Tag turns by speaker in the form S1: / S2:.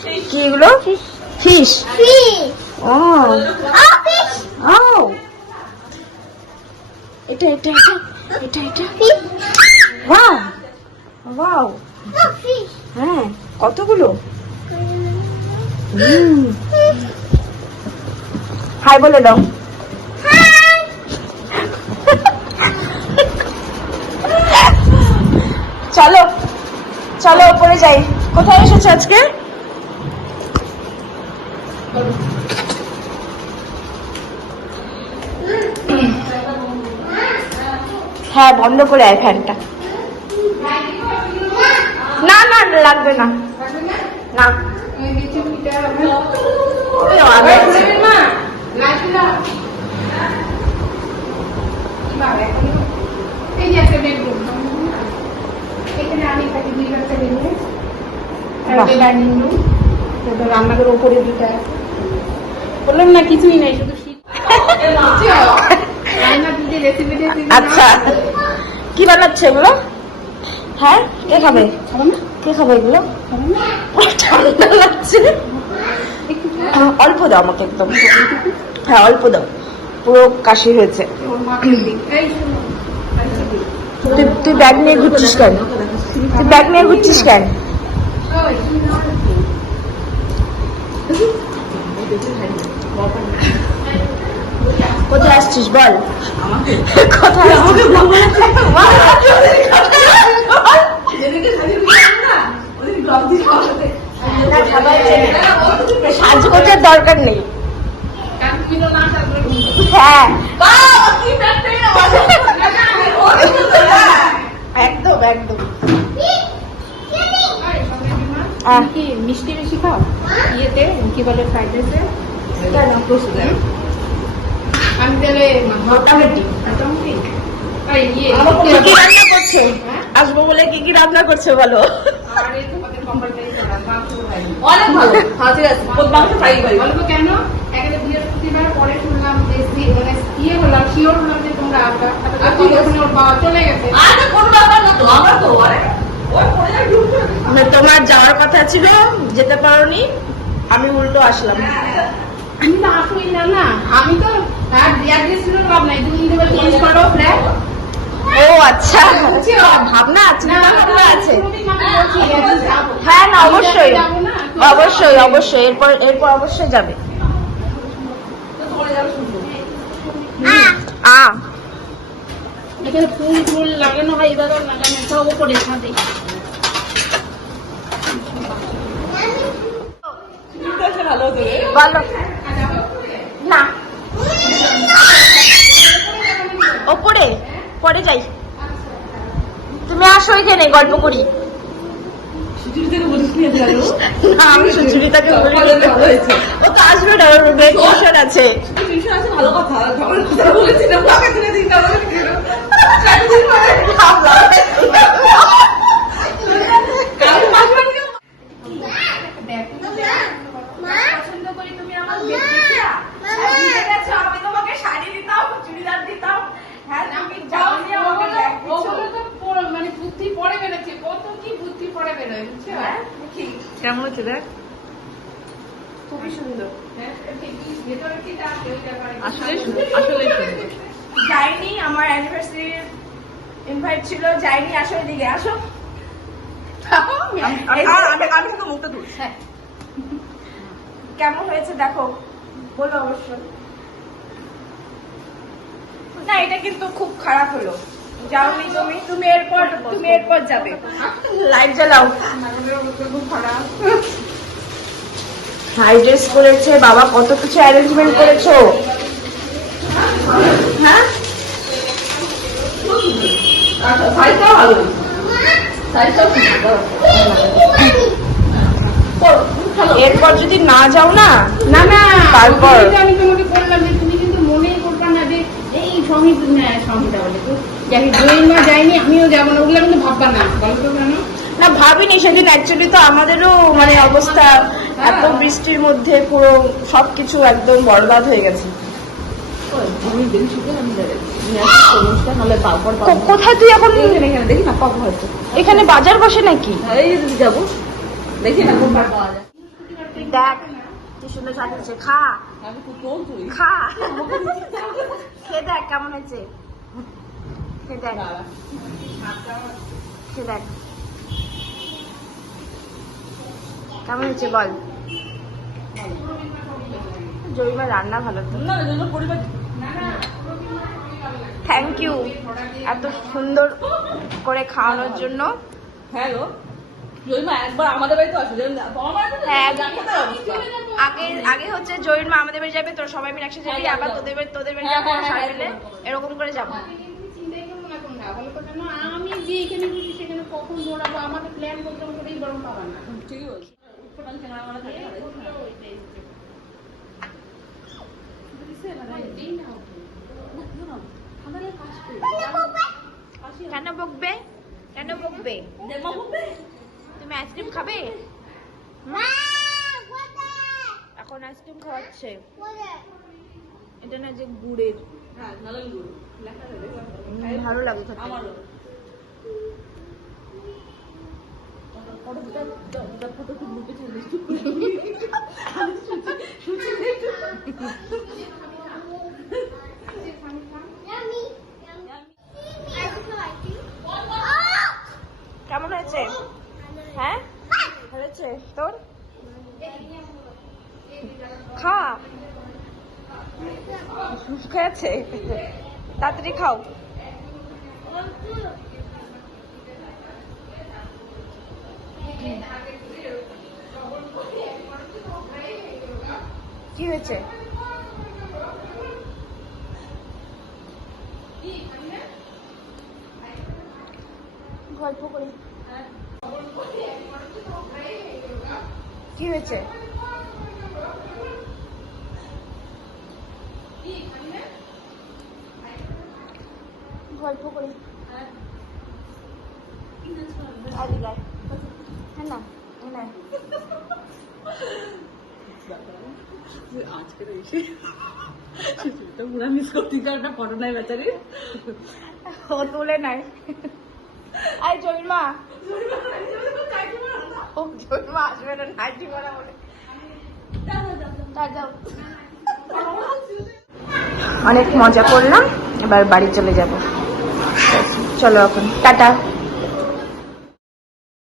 S1: কি এগুলো? ফিশ ও ও এটা এটা এটা এটা এটা ওয়াও ওয়াও হ্যাঁ কতগুলো? হাই বলে দাও। চলো চলো ওপরে যাই। কোথায় এসেছ আজকে? হ্যাঁ বন্ধ করে আয় ফ্যানটা। না না লাগবে না। না।
S2: রান্নাঘরের উপরে দুটা আছে। বললাম না, কিছুই নাই, শুধু
S1: আচ্ছা। কি বানাচ্ছে এগুলো? হ্যাঁ কে খাবে? কে খাবে এগুলো? ঠান্ডা লাগছে অল্প দাও আমাকে একদম। হ্যাঁ অল্প দাও। পুরো কাশি হয়েছে। তুই ব্যাগ নিয়ে ঘুরছিস কেন? তুই ব্যাগ নিয়ে ঘুরছিস কেন? কোথায় আসছিস বল? কোথায় আসছিস না, খাবার চেনে। সাজগোজের দরকার নেই। হ্যাঁ। একদম একদম।
S2: মিষ্টি বেশি খাও? ইয়েতে কি বলে ফ্রাইড রাইসে?
S1: আসব বলে কি কি রান্না করছে বলো?
S2: মানে তোমার
S1: যাওয়ার কথা ছিল, যেতে পারোনি, আমি উল্টো আসলাম।
S2: আমি তো আসুই না না। আমি তো আর অ্যাড্রেস ছিল লাভ নাই তুমি দেবে চেঞ্জ করো
S1: ও আচ্ছা। ভাবনা আছে না ভাবনা আছে। হ্যাঁ না অবশ্যই। অবশ্যই অবশ্যই। এরপর এরপর অবশ্যই যাবে। আ।
S2: এখানে ফুল ফুল লাগানো হয় এবারও লাগানো সব উপরে ছাদে।
S3: ভালো।
S1: না। ওপরে, পরে যাই। তুমি আসো এখানে, গল্প করি। আমি সুচরিতাকে বলি ও তো আসবে না আছে।
S3: ভালো কথা ঝগড়ার কথা বলেছি না বাকি দিনে দিন না বলে দিল চারদিন পরে কালকে মাস মাসে
S2: পছন্দ করি তুমি আমার
S1: আমি তোমাকে শাড়ি দিতাম চুড়িদার দিতাম হ্যাঁ তুমি যাও নিয়ে আমাকে ব্যাগ দিচ্ছ
S2: ওগুলো তো পুরো- মানে বুদ্ধি পড়ে বেরোচ্ছে কত কি বুদ্ধি পড়ে বেরোয় বুঝছ
S3: কেমন হচ্ছে দেখ?
S1: খুবই সুন্দর।
S2: কি- ভেতরে কি আছে ওই ব্যাপারে
S3: আসলে আসলে
S1: যাইনি আমার অ্যানিভার্সারি ইনভাইট ছিল যাইনি আসো এদিকে আসো।
S3: আমি আমি- আমি আমি শুধু মুখটা ধরছি।
S1: কেমন হয়েছে দেখো বলো অবশ্য। না এটা কিন্তু খুব খারাপ হলো। যাওনি তুমি তুমি এরপর তুমি এরপর যাবে। লাইট জ্বালাও। হাই ড্রেস করেছে বাবা কত কিছু অ্যারেঞ্জমেন্ট করেছ? হ্যাঁ? এরপর যদি না যাও না
S2: না না
S1: তারপর?
S2: আমি তোমাকে বললাম যে তুমি কিন্তু মনেই করবা না যে এই সংগীত বলে তো যাকে জয়ী যায়নি আমিও যাব না ওগুলো কিন্তু ভাববা না। বলো তো কেন?
S1: না ভাবিনি সেদিন অ্যাকচুয়ালি তো আমাদেরও মানে অবস্থা এত বৃষ্টির মধ্যে পুরো সবকিছু একদম বরবাদ হয়ে গেছে। কোথায় তুই এখন
S3: দেখি না পাবো হয়তো।
S1: এখানে বাজার বসে নাকি?
S3: যাব। দেখি না
S1: দেখ কি সুন্দর সাজিয়েছে খা। খা। কেমন হয়েছে? দেখ। দেখ। কেমন হয়েছে বল। জয়িমা রান্না ভালো তো। থ্যাংক ইউ এত সুন্দর করে খাওয়ানোর জন্য।
S3: হ্যাঁ
S1: আগে আগে হচ্ছে জয়ির মা আমাদের বাড়ি যাবে তোর সবাই মিলে একসাথে যাবি
S3: হ্যাঁ,
S1: আবার তোদের বাড়ি তোদের বাড়ি
S3: হ্যাঁ,
S1: যাব
S3: হ্যাঁ,
S1: সবাই
S3: হ্যাঁ,
S1: মিলে এরকম করে যাব।
S2: আমি যে এখানে বুঝি সেখানে কখন দৌড়াবো? প্ল্যান করতে করেই বরং পাবা না।
S1: কেন বকবে? কেন বকবে? তুমি আইসক্রিম খাবে? এখন আইসক্রিম খাওয়াচ্ছে। এটা না যে গুড়ের।
S3: হ্যাঁ
S1: ভালো লাগে খেতে
S3: আমারও ফটোটা ফটো খুব লুকে চলে
S1: কেমন হয়েছে হ্যাঁ হয়েছে তোর খা। খেয়েছে? তাড়াতাড়ি খাও। কি হয়েছে? গল্প করি। কি হয়েছে? গল্প করি। হ্যাঁ না হ্যাঁ
S3: এসে তো পুরা মিস করতে একটা ফটো নাই বেচারি
S1: ও তুলে নাই। আই ও জয়মা আসবে না নাইটি করা বলে অনেক মজা করলাম এবার বাড়ি চলে যাব। চলো এখন টাটা।